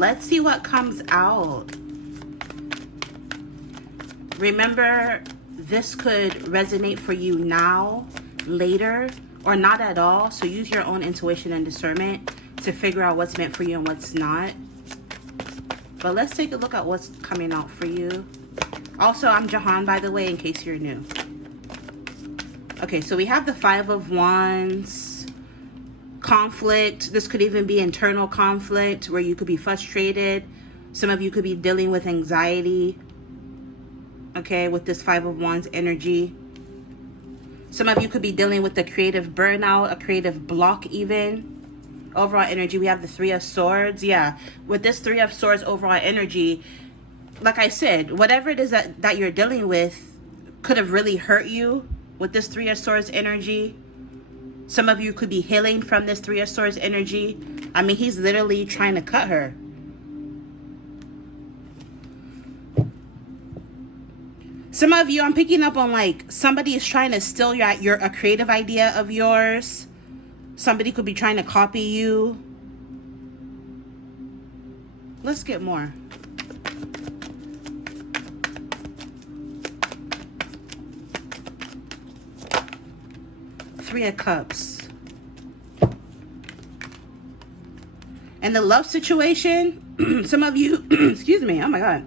Let's see what comes out. Remember, this could resonate for you now, later, or not at all. So use your own intuition and discernment to figure out what's meant for you and what's not. But let's take a look at what's coming out for you. Also, I'm Jehan, by the way, in case you're new. Okay, so we have the Five of Wands. Conflict. This could even be internal conflict where you could be frustrated. Some of you could be dealing with anxiety. Okay, with this Five of Wands energy. Some of you could be dealing with a creative burnout, a creative block even. Overall energy, we have the Three of Swords. Yeah, with this Three of Swords overall energy, like I said, whatever it is that you're dealing with could have really hurt you with this Three of Swords energy. Some of you could be healing from this Three of Swords energy. I mean, he's literally trying to cut her. Some of you, I'm picking up on like somebody is trying to steal a creative idea of yours. Somebody could be trying to copy you. Let's get more. Three of Cups. And the love situation, some of you, excuse me, oh my God.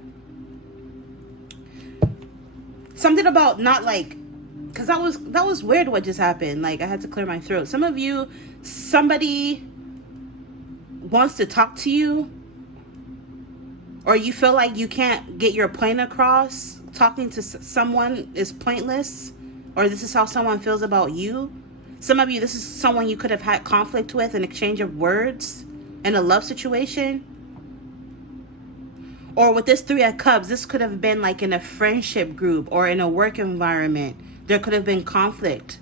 Something about not like, because that was weird what just happened. Like, I had to clear my throat. Some of you, somebody wants to talk to you, or you feel like you can't get your point across. Talking to someone is pointless, or this is how someone feels about you. Some of you, this is someone you could have had conflict with, an exchange of words in a love situation. Or with this Three of Cups, this could have been like in a friendship group or in a work environment. There could have been conflict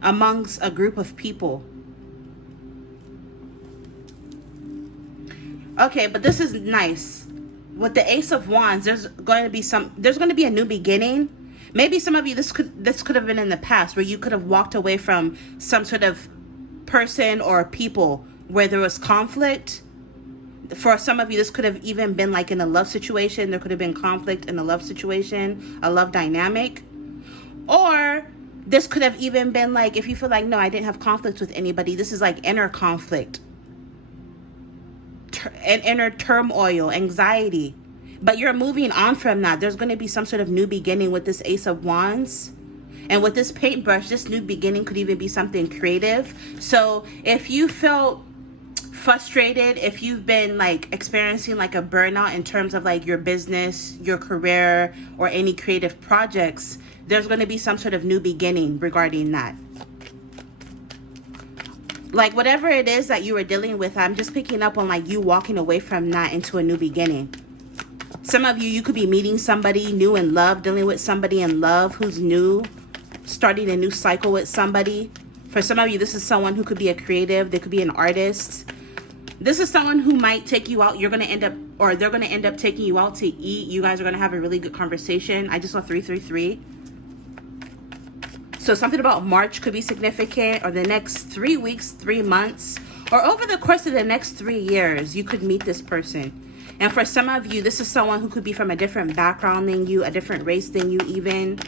amongst a group of people. Okay, but this is nice. With the Ace of Wands, there's going to be a new beginning. Maybe some of you, this could have been in the past where you could have walked away from some sort of person or people where there was conflict. For some of you, this could have even been like in a love situation. There could have been conflict in a love situation, a love dynamic. Or this could have even been like, if you feel like, no, I didn't have conflict with anybody. This is like inner conflict, and inner turmoil, anxiety. But you're moving on from that. There's going to be some sort of new beginning with this Ace of Wands. And with this paintbrush, this new beginning could even be something creative. So if you felt frustrated, if you've been like experiencing like a burnout in terms of like your business, your career, or any creative projects, there's going to be some sort of new beginning regarding that. Like whatever it is that you were dealing with, I'm just picking up on like you walking away from that into a new beginning. Some of you could be meeting somebody new in love, dealing with somebody in love who's new, starting a new cycle with somebody. For some of you, this is someone who could be a creative. They could be an artist. This is someone who might take you out. You're going to end up, or they're going to end up taking you out to eat. You guys are going to have a really good conversation. I just saw 333. So something about March could be significant, or the next 3 weeks, 3 months, or over the course of the next 3 years, you could meet this person. And for some of you, this is someone who could be from a different background than you, a different race than you even.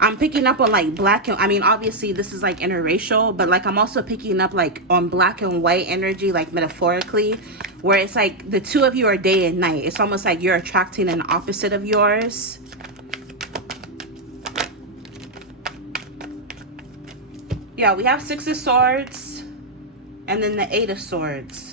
I'm picking up on like black and, I mean, obviously this is like interracial, but like I'm also picking up like on black and white energy, like metaphorically, where it's like the two of you are day and night. It's almost like you're attracting an opposite of yours. Yeah, we have Six of Swords and then the Eight of Swords.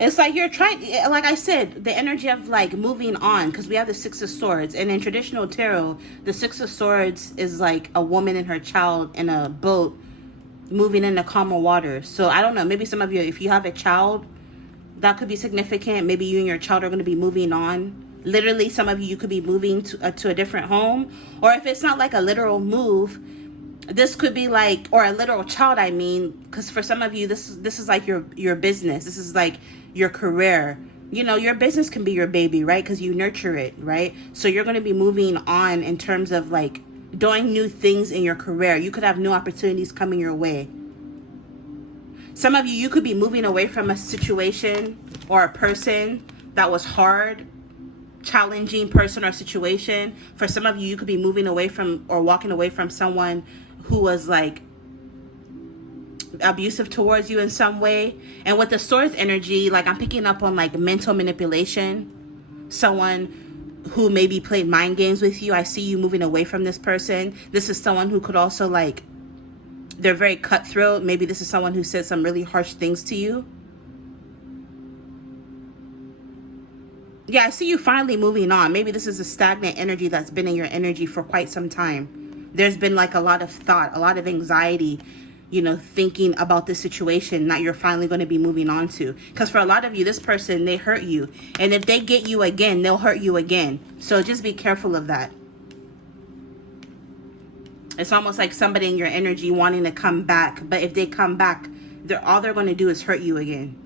It's like you're trying, like I said, the energy of like moving on, because we have the Six of Swords. And in traditional tarot, the Six of Swords is like a woman and her child in a boat moving into calmer waters. So I don't know, maybe some of you, if you have a child, that could be significant. Maybe you and your child are going to be moving on. Literally, some of you could be moving to a different home. Or if it's not like a literal move, this could be like, or a literal child, I mean, because for some of you, this is like your business. This is like your career. you know, your business can be your baby, right? Because you nurture it, right? So you're going to be moving on in terms of like doing new things in your career. You could have new opportunities coming your way. Some of you, you could be moving away from a situation or a person that was hard, challenging person or situation. For some of you, you could be moving away from or walking away from someone who was like abusive towards you in some way. And with the Swords energy, like I'm picking up on like mental manipulation. Someone who maybe played mind games with you. I see you moving away from this person. This is someone who could also like, they're very cutthroat. Maybe this is someone who said some really harsh things to you. Yeah, I see you finally moving on. Maybe this is a stagnant energy that's been in your energy for quite some time. There's been like a lot of thought, a lot of anxiety, you know, thinking about this situation that you're finally going to be moving on to. Because for a lot of you, this person, they hurt you. And if they get you again, they'll hurt you again. So just be careful of that. It's almost like somebody in your energy wanting to come back. But if they come back, all they're going to do is hurt you again.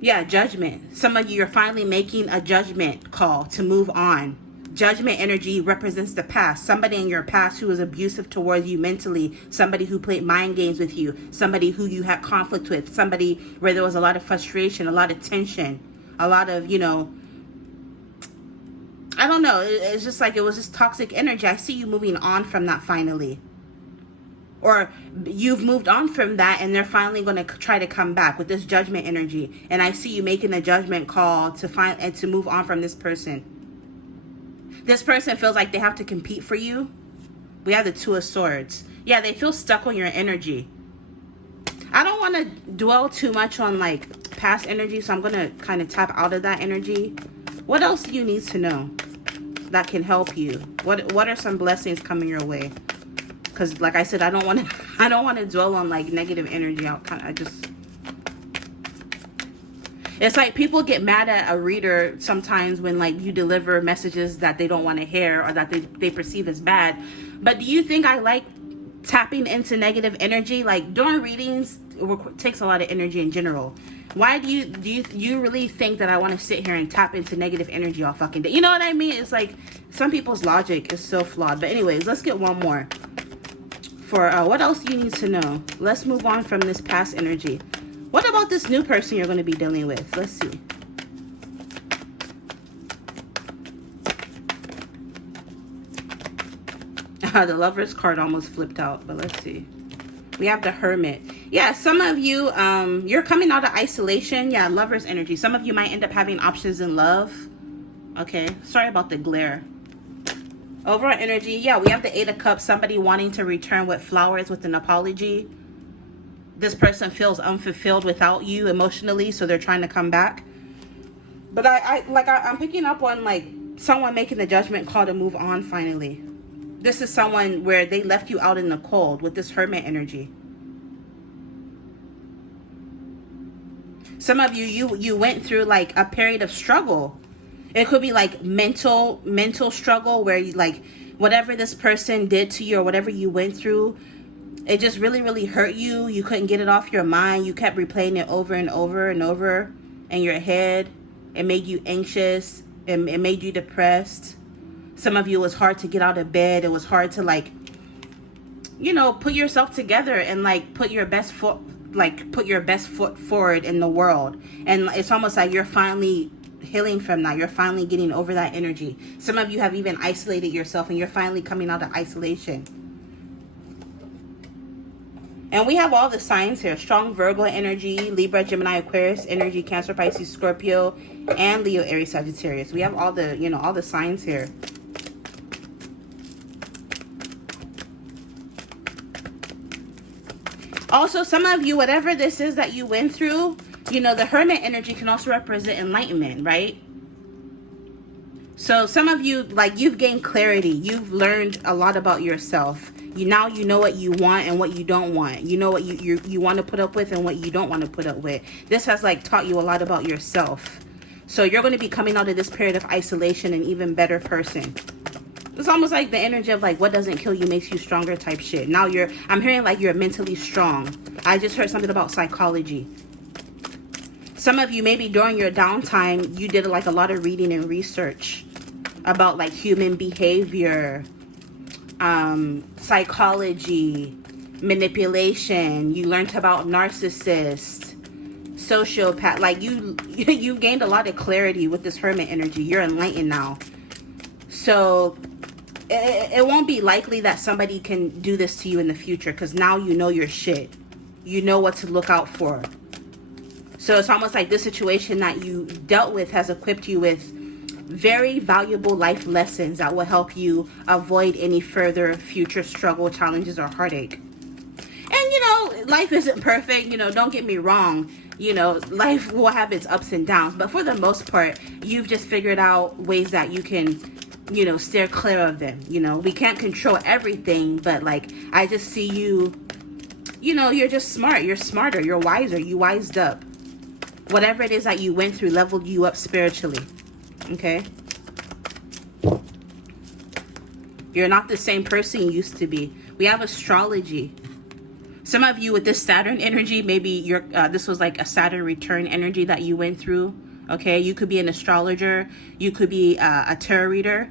Yeah, judgment. Some of you are finally making a judgment call to move on. Judgment energy represents the past. Somebody in your past who was abusive towards you mentally. Somebody who played mind games with you. Somebody who you had conflict with. Somebody where there was a lot of frustration, a lot of tension, a lot of, you know, I don't know. It's just like it was this toxic energy. I see you moving on from that finally. Or you've moved on from that and they're finally going to try to come back with this judgment energy. And I see you making a judgment call to find and to move on from this person. This person feels like they have to compete for you. We have the Two of Swords. Yeah, they feel stuck on your energy. I don't want to dwell too much on like past energy, so I'm going to kind of tap out of that energy. What else do you need to know that can help you? What are some blessings coming your way? Because like I said, I don't want to dwell on like negative energy. It's like people get mad at a reader sometimes when like you deliver messages that they don't want to hear or that they perceive as bad. But do you think I like tapping into negative energy? Like doing readings takes a lot of energy in general. Why do you really think that I want to sit here and tap into negative energy all fucking day? You know what I mean? It's like some people's logic is so flawed. But anyways, let's get one more. For what else do you need to know? Let's move on from this past energy. What about this new person you're going to be dealing with? Let's see. The Lover's card almost flipped out, but let's see. We have the Hermit. Yeah, some of you, you're coming out of isolation. Yeah, Lover's energy. Some of you might end up having options in love. Okay, sorry about the glare. Overall energy, yeah, we have the Eight of Cups. Somebody wanting to return with flowers with an apology. This person feels unfulfilled without you emotionally, so they're trying to come back. But I'm picking up on like someone making a judgment call to move on finally. This is someone where they left you out in the cold with this Hermit energy. Some of you went through like a period of struggle. It could be like mental struggle where you like whatever this person did to you or whatever you went through, it just really, really hurt you. You couldn't get it off your mind. You kept replaying it over and over and over in your head. It made you anxious. It made you depressed. Some of you, it was hard to get out of bed. It was hard to like, you know, put yourself together and like put your best foot forward in the world. And it's almost like you're finally healing from that. You're finally getting over that energy. Some of you have even isolated yourself and you're finally coming out of isolation. And we have all the signs here. Strong Virgo energy, Libra, Gemini, Aquarius energy, Cancer, Pisces, Scorpio, and Leo, Aries, Sagittarius. We have all the, you know, all the signs here. Also, some of you, whatever this is that you went through, you know, the Hermit energy can also represent enlightenment, right? So some of you, like, you've gained clarity. You've learned a lot about yourself. Now you know what you want and what you don't want. You know what you want to put up with and what you don't want to put up with. This has, like, taught you a lot about yourself. So you're going to be coming out of this period of isolation an even better person. It's almost like the energy of like, what doesn't kill you makes you stronger type shit. Now I'm hearing like you're mentally strong. I just heard something about psychology. Some of you, maybe during your downtime, you did like a lot of reading and research about like human behavior, psychology, manipulation. You learned about narcissists, sociopath. Like you gained a lot of clarity with this Hermit energy. You're enlightened now. So it won't be likely that somebody can do this to you in the future, because now you know your shit. You know what to look out for. So it's almost like this situation that you dealt with has equipped you with very valuable life lessons that will help you avoid any further future struggle, challenges, or heartache. And, you know, life isn't perfect. You know, don't get me wrong. You know, life will have its ups and downs. But for the most part, you've just figured out ways that you can, you know, steer clear of them. You know, we can't control everything. But, like, I just see you, you know, you're just smart. You're smarter. You're wiser. You wised up. Whatever it is that you went through leveled you up spiritually. Okay? You're not the same person you used to be. We have astrology. Some of you with this Saturn energy, maybe you're this was like a Saturn return energy that you went through. Okay? You could be an astrologer. You could be a tarot reader.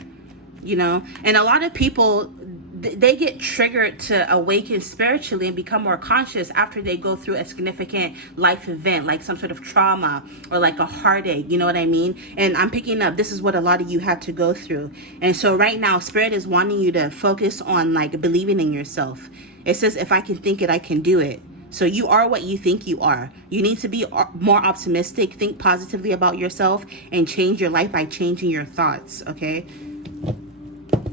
You know? And a lot of people, they get triggered to awaken spiritually and become more conscious after they go through a significant life event, like some sort of trauma or like a heartache, you know what I mean? And I'm picking up, this is what a lot of you had to go through. And so right now, Spirit is wanting you to focus on like believing in yourself. It says, if I can think it, I can do it. So you are what you think you are. You need to be more optimistic, think positively about yourself, and change your life by changing your thoughts, okay?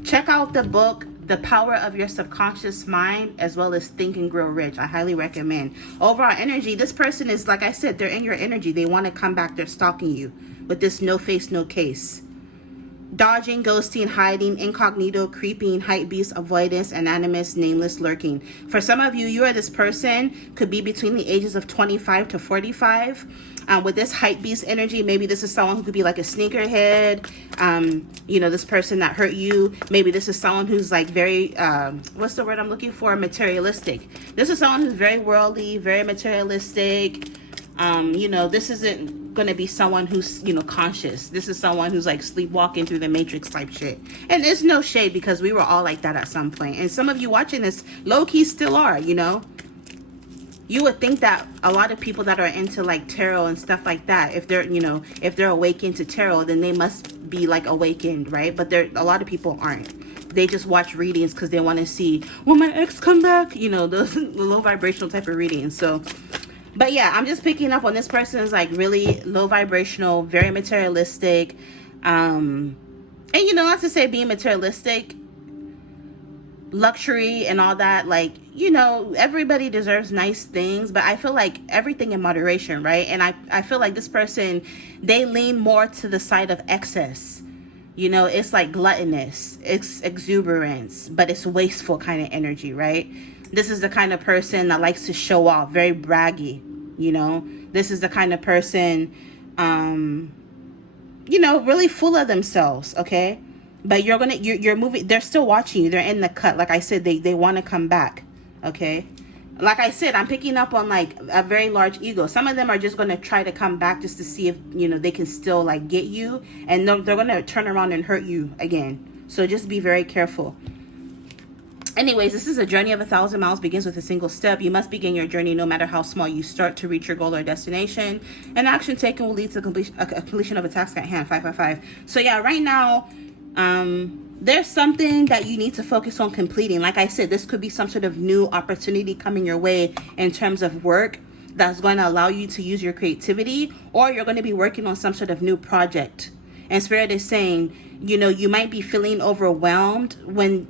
Check out the book, The Power of Your Subconscious Mind, as well as Think and Grow Rich. I highly recommend. Overall energy, this person is, like I said, they're in your energy. They want to come back. They're stalking you with this no face, no case. Dodging, ghosting, hiding, incognito, creeping, hype beast, avoidance, anonymous, nameless, lurking. For some of you, you are this person, could be between the ages of 25 to 45. With this hype beast energy, maybe this is someone who could be like a sneakerhead. You know, this person that hurt you. Maybe this is someone who's like very, what's the word I'm looking for? Materialistic. This is someone who's very worldly, very materialistic. You know, this isn't going to be someone who's, you know, conscious. This is someone who's like sleepwalking through the matrix type shit. And it's no shade, because we were all like that at some point. And some of you watching this low-key still are, you know. You would think that a lot of people that are into like tarot and stuff like that, if they're, you know, if they're awakened to tarot, then they must be like awakened, right? But a lot of people aren't. They just watch readings because they want to see, will my ex come back? You know, those low vibrational type of readings. So, but yeah, I'm just picking up on this person is like really low vibrational, very materialistic. And you know, not to say being materialistic, luxury and all that, like, you know, everybody deserves nice things, but I feel like everything in moderation, right? And I feel like this person, they lean more to the side of excess. You know, it's like gluttonous, it's exuberance, but it's wasteful kind of energy, right? This is the kind of person that likes to show off, very braggy, you know? This is the kind of person, you know, really full of themselves, okay? But you're moving, they're still watching you. They're in the cut. Like I said, they want to come back, okay? Like I said, I'm picking up on like a very large ego. Some of them are just going to try to come back just to see if, you know, they can still like get you. And they're going to turn around and hurt you again. So just be very careful. Anyways, this is a journey of 1,000 miles begins with a single step. You must begin your journey no matter how small you start to reach your goal or destination. And action taken will lead to completion of a task at hand. 555. So yeah, right now, there's something that you need to focus on completing. Like I said, this could be some sort of new opportunity coming your way in terms of work that's going to allow you to use your creativity, or you're going to be working on some sort of new project. And Spirit is saying, you know, you might be feeling overwhelmed when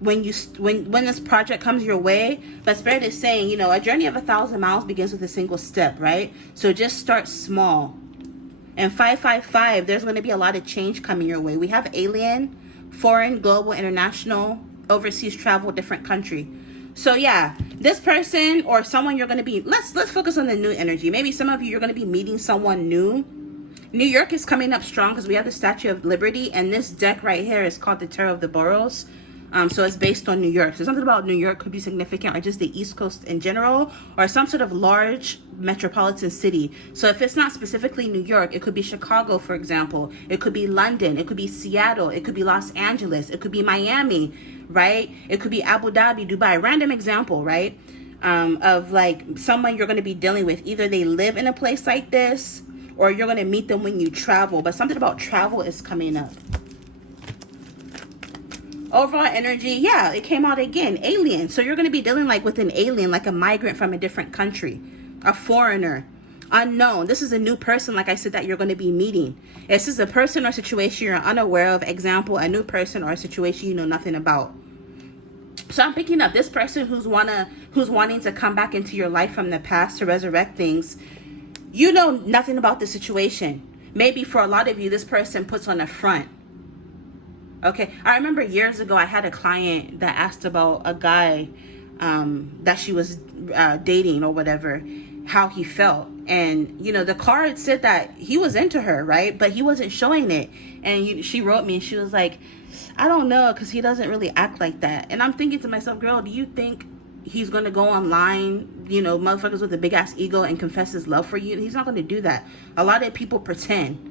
this project comes your way, but Spirit is saying, you know, a journey of 1,000 miles begins with a single step, right? So just start small. And 555, there's going to be a lot of change coming your way. We have alien, foreign, global, international, overseas travel, different country. So yeah, this person or someone you're going to be, let's focus on the new energy. Maybe some of you, you're going to be meeting someone new. New York is coming up strong because we have the Statue of Liberty, and this deck right here is called the Tarot of the Boros. So it's based on New York. So something about New York could be significant, or just the East Coast in general, or some sort of large metropolitan city. So if it's not specifically New York, it could be Chicago, for example. It could be London. It could be Seattle. It could be Los Angeles. It could be Miami, right? It could be Abu Dhabi, Dubai. Random example, right? Of like someone you're going to be dealing with. Either they live in a place like this, or you're going to meet them when you travel. But something about travel is coming up. Overall energy, yeah, it came out again. Alien. So you're going to be dealing like with an alien, like a migrant from a different country, a foreigner, unknown. This is a new person, like I said, that you're going to be meeting. This is a person or situation you're unaware of. Example, a new person or a situation you know nothing about. So I'm picking up this person who's wanting to come back into your life from the past to resurrect things. You know nothing about the situation. Maybe for a lot of you, this person puts on a front. Okay, I remember years ago I had a client that asked about a guy that she was dating or whatever, how he felt. And, you know, the card said that he was into her, right? But he wasn't showing it. And she wrote me and she was like, I don't know, because he doesn't really act like that. And I'm thinking to myself, girl, do you think he's going to go online, you know, motherfuckers with a big ass ego and confess his love for you? He's not going to do that. A lot of people pretend.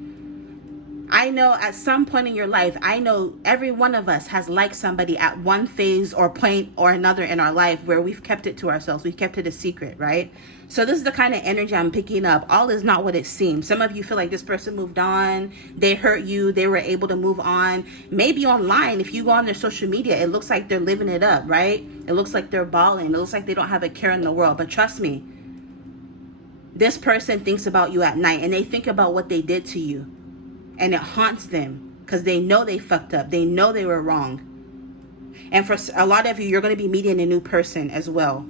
I know at some point in your life, I know every one of us has liked somebody at one phase or point or another in our life where we've kept it to ourselves. We've kept it a secret, right? So this is the kind of energy I'm picking up. All is not what it seems. Some of you feel like this person moved on. They hurt you. They were able to move on. Maybe online, if you go on their social media, it looks like they're living it up, right? It looks like they're balling. It looks like they don't have a care in the world. But trust me, this person thinks about you at night, and they think about what they did to you. And it haunts them because they know they fucked up. They know they were wrong. And for a lot of you, you're going to be meeting a new person as well.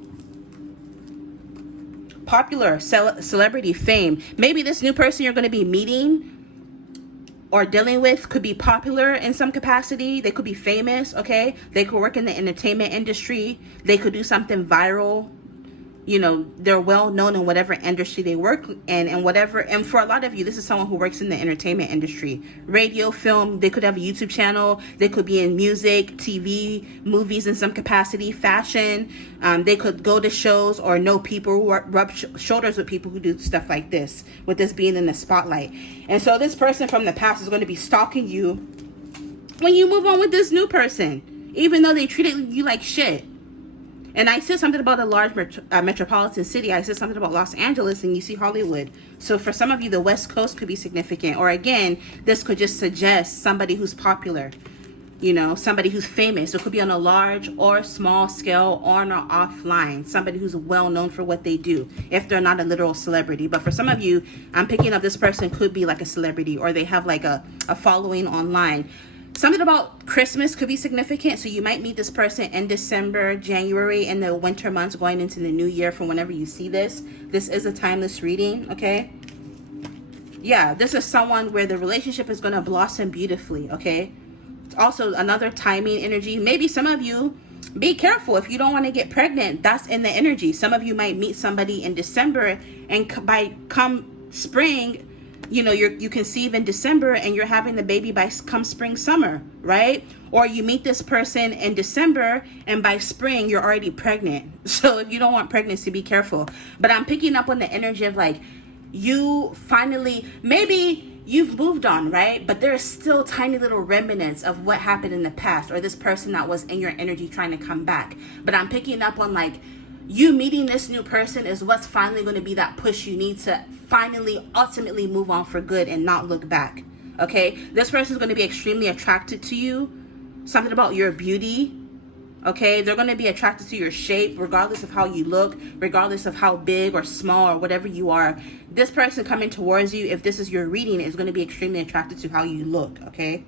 Popular, celebrity, fame. Maybe this new person you're going to be meeting or dealing with could be popular in some capacity. They could be famous, okay? They could work in the entertainment industry. They could do something viral. You know, they're well known in whatever industry they work in, and whatever. And for a lot of you, this is someone who works in the entertainment industry, radio, film. They could have a YouTube channel. They could be in music, TV, movies in some capacity, fashion. They could go to shows or know people who rub shoulders with people who do stuff like this, with this being in the spotlight. And so this person from the past is going to be stalking you when you move on with this new person, even though they treated you like shit. And I said something about a large metropolitan city. I said something about Los Angeles, and you see Hollywood. So for some of you, the West Coast could be significant. Or again, this could just suggest somebody who's popular, you know, somebody who's famous. It could be on a large or small scale, on or offline. Somebody who's well known for what they do, if they're not a literal celebrity. But for some of you, I'm picking up this person could be like a celebrity, or they have like a following online. Something about Christmas could be significant. So you might meet this person in December, January, in the winter months going into the new year from whenever you see this. This is a timeless reading, okay? Yeah, this is someone where the relationship is going to blossom beautifully, okay? It's also another timing energy. Maybe some of you, be careful if you don't want to get pregnant. That's in the energy. Some of you might meet somebody in December, and by come spring, you know, you conceive in December and you're having the baby by come spring, summer, right? Or you meet this person in December and by spring you're already pregnant. So if you don't want pregnancy, be careful. But I'm picking up on the energy of like, you finally, maybe you've moved on, right? But there's still tiny little remnants of what happened in the past, or this person that was in your energy trying to come back. But I'm picking up on like, you meeting this new person is what's finally going to be that push you need to finally, ultimately move on for good and not look back, okay? This person is going to be extremely attracted to you. Something about your beauty, okay? They're going to be attracted to your shape, regardless of how you look, regardless of how big or small or whatever you are. This person coming towards you, if this is your reading, is going to be extremely attracted to how you look, okay?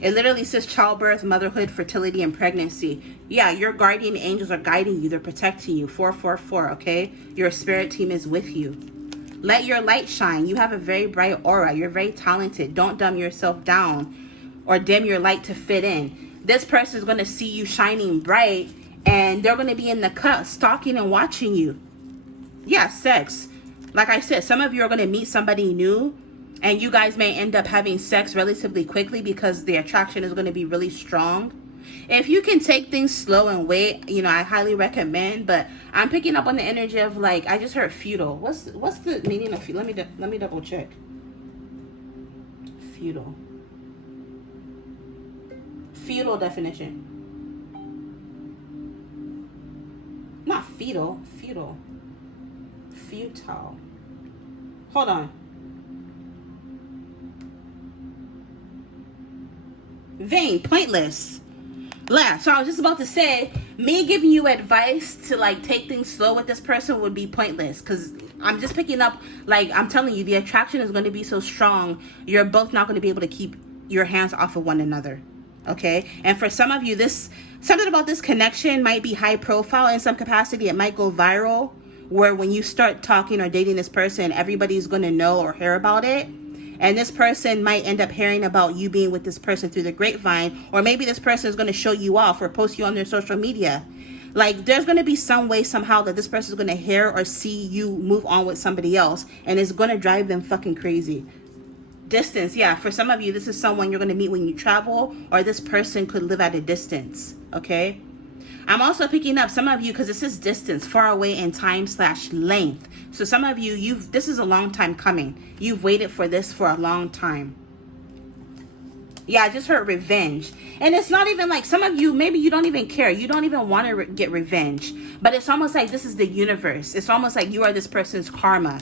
It literally says childbirth, motherhood, fertility, and pregnancy. Yeah, your guardian angels are guiding you. They're protecting you. 444, okay? Your spirit team is with you. Let your light shine. You have a very bright aura. You're very talented. Don't dumb yourself down or dim your light to fit in. This person is going to see you shining bright, and they're going to be in the cut, stalking and watching you. Yeah, sex. Like I said, some of you are going to meet somebody new, And you guys may end up having sex relatively quickly because the attraction is going to be really strong. If you can take things slow and wait, you know, I highly recommend. But I'm picking up on the energy of, like, I just heard futile. What's the meaning of futile? Let me double check. Futile. Futile definition. Not fetal. Futile. Futile. Hold on. Vain. Pointless. Yeah, so I was just about to say, me giving you advice to, like, take things slow with this person would be pointless, because I'm just picking up, like, I'm telling you, the attraction is going to be so strong, you're both not going to be able to keep your hands off of one another, okay? And for some of you, something about this connection might be high profile in some capacity. It might go viral, where when you start talking or dating this person, everybody's going to know or hear about it. And this person might end up hearing about you being with this person through the grapevine, or maybe this person is going to show you off or post you on their social media. Like, there's going to be some way somehow that this person is going to hear or see you move on with somebody else, and it's going to drive them fucking crazy. Distance, yeah, for some of you, this is someone you're going to meet when you travel, or this person could live at a distance, okay? I'm also picking up some of you, because this is distance, far away in time/length. So some of you, this is a long time coming. You've waited for this for a long time. Yeah, I just heard revenge. And it's not even like, some of you, maybe you don't even care. You don't even want to get revenge. But it's almost like this is the universe. It's almost like you are this person's karma.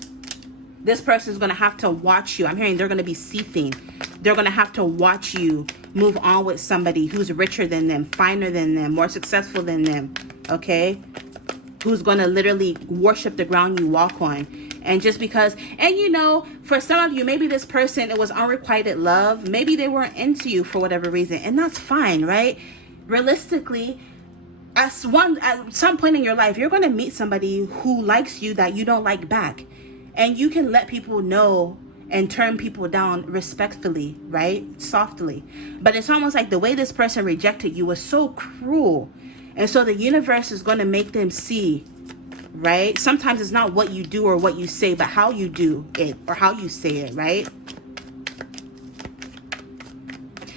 This person is going to have to watch you. I'm hearing they're going to be seething. They're going to have to watch you move on with somebody who's richer than them, finer than them, more successful than them, okay? Who's going to literally worship the ground you walk on. And just because, and you know, for some of you, maybe this person, it was unrequited love. Maybe they weren't into you for whatever reason, and that's fine, right? Realistically, at some point in your life, you're going to meet somebody who likes you that you don't like back. And you can let people know and turn people down respectfully, right? Softly. But it's almost like the way this person rejected you was so cruel. And so the universe is going to make them see, right? Sometimes it's not what you do or what you say, but how you do it or how you say it, right?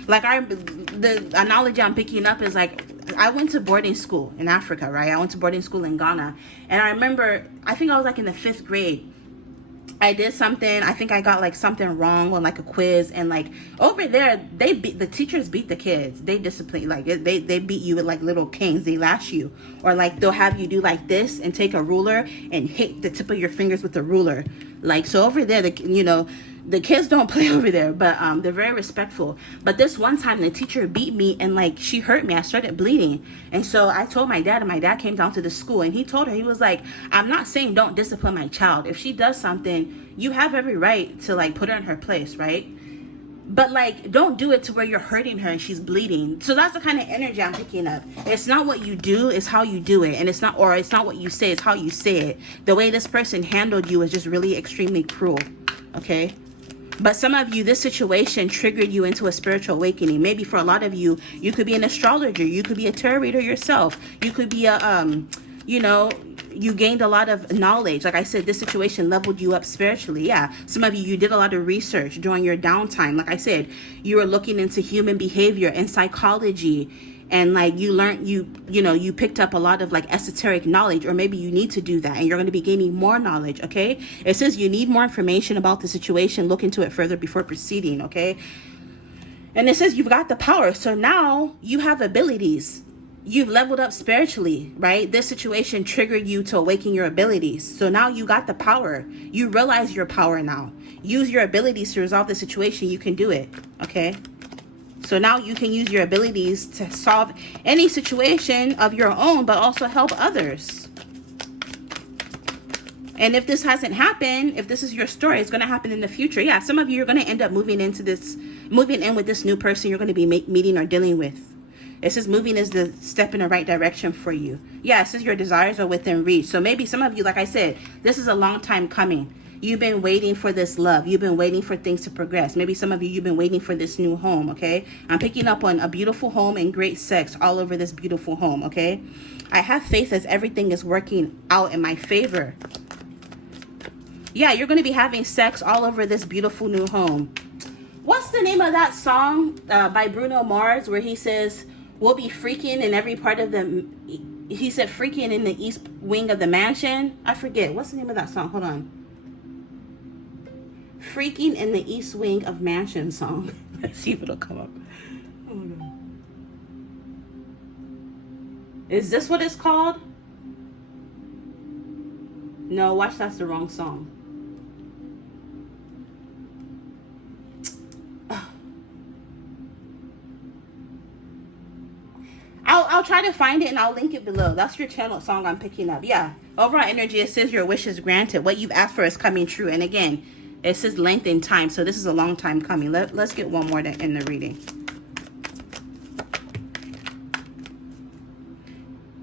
Like, the analogy I'm picking up is like, I went to boarding school in Africa, right? I went to boarding school in Ghana. And I remember, I think I was like in the 5th grade. I did something, I think I got like something wrong on like a quiz, and like over there, the teachers beat the kids. They discipline, like they beat you with like little canes. They lash you, or like they'll have you do like this and take a ruler and hit the tip of your fingers with the ruler. Like, so over there, the kids don't play over there, but they're very respectful. But this one time, the teacher beat me, and like she hurt me. I started bleeding, and so I told my dad, and my dad came down to the school, and he told her, he was like, I'm not saying don't discipline my child. If she does something, you have every right to like put her in her place, right? But like, don't do it to where you're hurting her and she's bleeding. So that's the kind of energy I'm picking up. It's not what you do, it's how you do it. And it's not what you say, it's how you say it. The way this person handled you is just really extremely cruel, okay? But some of you, this situation triggered you into a spiritual awakening. Maybe for a lot of you, you could be an astrologer. You could be a tarot reader yourself. You could be you gained a lot of knowledge. Like I said, this situation leveled you up spiritually. Yeah. Some of you did a lot of research during your downtime. Like I said, you were looking into human behavior and psychology. And like you learned, you picked up a lot of like esoteric knowledge, or maybe you need to do that and you're going to be gaining more knowledge, okay? It says you need more information about the situation. Look into it further before proceeding, okay? And it says you've got the power. So now you have abilities. You've leveled up spiritually, right? This situation triggered you to awaken your abilities. So now you got the power. You realize your power now. Use your abilities to resolve the situation. You can do it, okay? So now you can use your abilities to solve any situation of your own, but also help others. And if this hasn't happened, if this is your story, it's going to happen in the future. Yeah, some of you are going to end up moving in with this new person you're going to be meeting or dealing with. It says moving is the step in the right direction for you. Yeah, it says your desires are within reach. So maybe some of you, like I said, this is a long time coming. You've been waiting for this love. You've been waiting for things to progress. Maybe some of you, you've been waiting for this new home, okay? I'm picking up on a beautiful home and great sex all over this beautiful home, okay? I have faith as everything is working out in my favor. Yeah, you're going to be having sex all over this beautiful new home. What's the name of that song by Bruno Mars where he says, we'll be freaking in every part of the... He said freaking in the east wing of the mansion. I forget. What's the name of that song? Hold on. Freaking in the east wing of mansion song. Let's see if it'll come up. Oh my God. Is this what it's called? No, watch, that's the wrong song. I'll try to find it and I'll link it below. That's your channel song I'm picking up. Yeah. Overall energy, it says your wish is granted. What you've asked for is coming true. And again, it says length in time. So this is a long time coming. Let's get one more in the reading.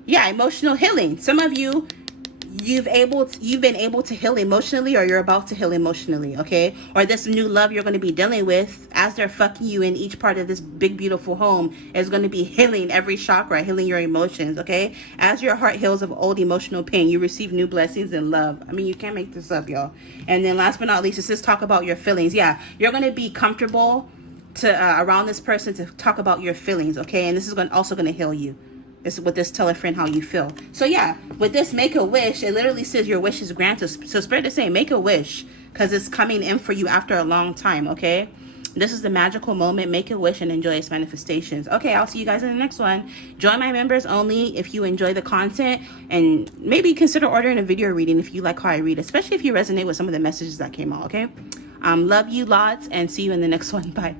Yeah, emotional healing. Some of you, you've been able to heal emotionally, or you're about to heal emotionally, okay? Or this new love you're going to be dealing with as they're fucking you in each part of this big beautiful home is going to be healing every chakra, healing your emotions, okay? As your heart heals of old emotional pain, you receive new blessings and love. I mean, you can't make this up, y'all. And then last but not least, it says talk about your feelings. Yeah, you're going to be comfortable to around this person to talk about your feelings, okay? And this is also going to heal you. It's with this, tell a friend how you feel. So yeah, with this make a wish, it literally says your wish is granted. So Spirit is saying make a wish because it's coming in for you after a long time, okay? This is the magical moment. Make a wish and enjoy its manifestations. Okay, I'll see you guys in the next one. Join my members only if you enjoy the content, and maybe consider ordering a video reading if you like how I read, especially if you resonate with some of the messages that came out, okay? Love you lots and see you in the next one. Bye.